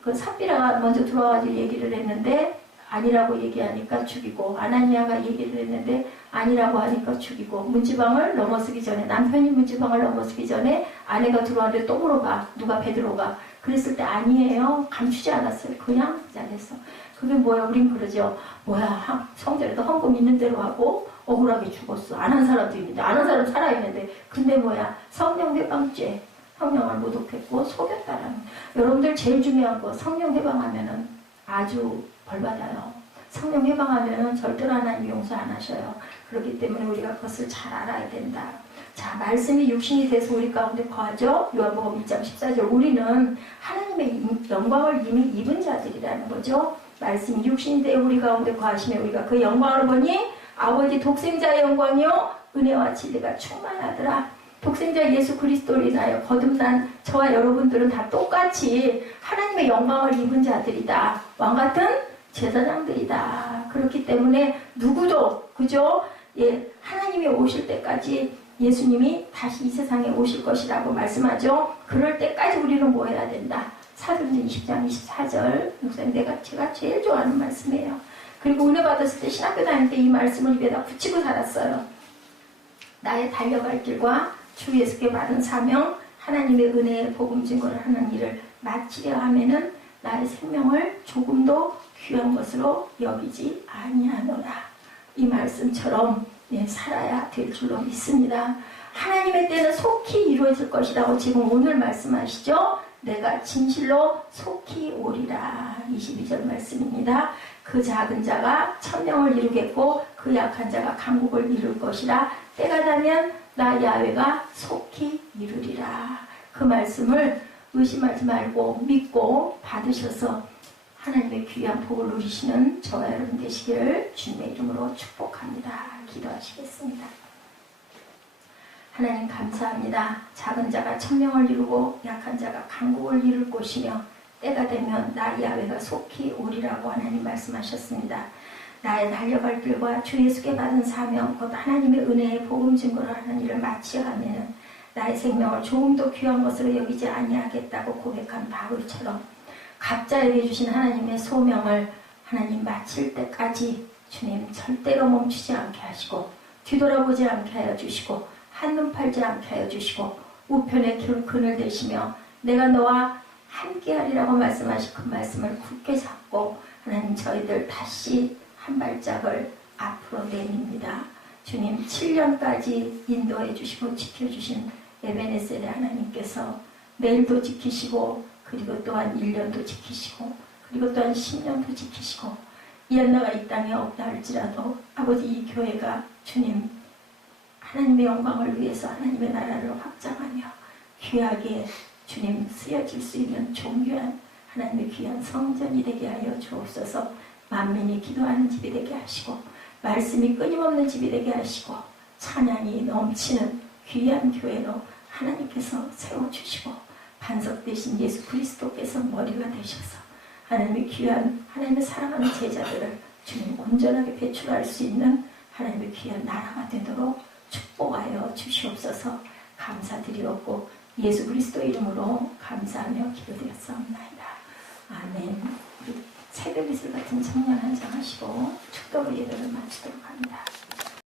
그 삽비라가 먼저 들어와가지고 얘기를 했는데 아니라고 얘기하니까 죽이고, 아나니아가 얘기를 했는데 아니라고 하니까 죽이고, 문지방을 넘어서기 전에, 남편이 문지방을 넘어서기 전에 아내가 들어왔는데 또 물어봐. 누가 베드로가. 그랬을 때 아니에요. 감추지 않았어요. 그냥 잘했어. 그게 뭐야? 우린 그러죠. 뭐야? 성전에도 헌금 있는 대로 하고 억울하게 죽었어. 안 한 사람도 있는데, 안 한 사람 살아있는데. 근데 뭐야? 성령 회방죄. 성령을 모독했고 속였다라는. 여러분들 제일 중요한 거, 성령 회방하면은 아주 벌받아요. 성령 회방하면은 절대로 하나님 용서 안 하셔요. 그렇기 때문에 우리가 그것을 잘 알아야 된다. 자, 말씀이 육신이 돼서 우리 가운데 거하죠. 요한복음 1장 14절. 우리는 하나님의 영광을 이미 입은 자들이라는 거죠. 말씀이 육신이 되어 우리 가운데 거하시며 우리가 그 영광을 보니 아버지 독생자의 영광이요 은혜와 진리가 충만하더라. 독생자 예수 그리스도로 인하여 거듭난 저와 여러분들은 다 똑같이 하나님의 영광을 입은 자들이다. 왕같은 제사장들이다. 그렇기 때문에 누구도, 그죠? 예, 하나님이 오실 때까지 예수님이 다시 이 세상에 오실 것이라고 말씀하죠. 그럴 때까지 우리는 뭐 해야 된다? 사도행전 20장 24절. 목사님, 제가 제일 좋아하는 말씀이에요. 그리고 은혜 받았을 때 신학교 다닐 때 이 말씀을 입에다 붙이고 살았어요. 나의 달려갈 길과 주 예수께 받은 사명, 하나님의 은혜의 복음 증거를 하는 일을 마치려 하면은 나의 생명을 조금도 귀한 것으로 여기지 아니하노라. 이 말씀처럼 살아야 될 줄로 믿습니다. 하나님의 때는 속히 이루어질 것이라고 지금 오늘 말씀하시죠. 내가 진실로 속히 오리라. 22절 말씀입니다. 그 작은 자가 천명을 이루겠고 그 약한 자가 강국을 이룰 것이라. 때가 되면 나 야훼가 속히 이루리라. 그 말씀을 의심하지 말고 믿고 받으셔서 하나님의 귀한 복을 누리시는 저와 여러분 되시기를 주님의 이름으로 축복합니다. 기도하시겠습니다. 하나님 감사합니다. 작은 자가 천명을 이루고 약한 자가 강국을 이룰 것이며 때가 되면 나 야훼가 속히 오리라고 하나님 말씀하셨습니다. 나의 달려갈 길과 주 예수께 받은 사명 곧 하나님의 은혜의 복음 증거를 하는 일을 마치려 하면은 나의 생명을 조금도 귀한 것으로 여기지 아니하겠다고 고백한 바울처럼 각자에게 주신 하나님의 소명을 하나님 마칠 때까지 주님 절대로 멈추지 않게 하시고 뒤돌아보지 않게 하여 주시고 한눈 팔지 않게 하여 주시고 우편에 그늘 대시며 내가 너와 함께하리라고 말씀하신 그 말씀을 굳게 잡고 하나님 저희들 다시 한 발짝을 앞으로 내밉니다. 주님 7년까지 인도해 주시고 지켜주신 에베네셀의 하나님께서 내일도 지키시고 그리고 또한 1년도 지키시고 그리고 또한 10년도 지키시고 이한나가 이 땅에 없다 할지라도 아버지 이 교회가 주님 하나님의 영광을 위해서 하나님의 나라를 확장하며 귀하게 주님 쓰여질 수 있는 존귀한 하나님의 귀한 성전이 되게 하여 주옵소서. 만민이 기도하는 집이 되게 하시고 말씀이 끊임없는 집이 되게 하시고 찬양이 넘치는 귀한 교회로 하나님께서 세워주시고 반석 되신 예수 그리스도께서 머리가 되셔서 하나님의 귀한 하나님의 사랑하는 제자들을 주님 온전하게 배출할 수 있는 하나님의 귀한 나라가 되도록 축복하여 주시옵소서. 감사드리옵고 예수 그리스도 이름으로 감사하며 기도드렸사옵나이다. 아멘. 우리 새벽 이슬 같은 청년 한 장 하시고 축도로 예배를 마치도록 합니다.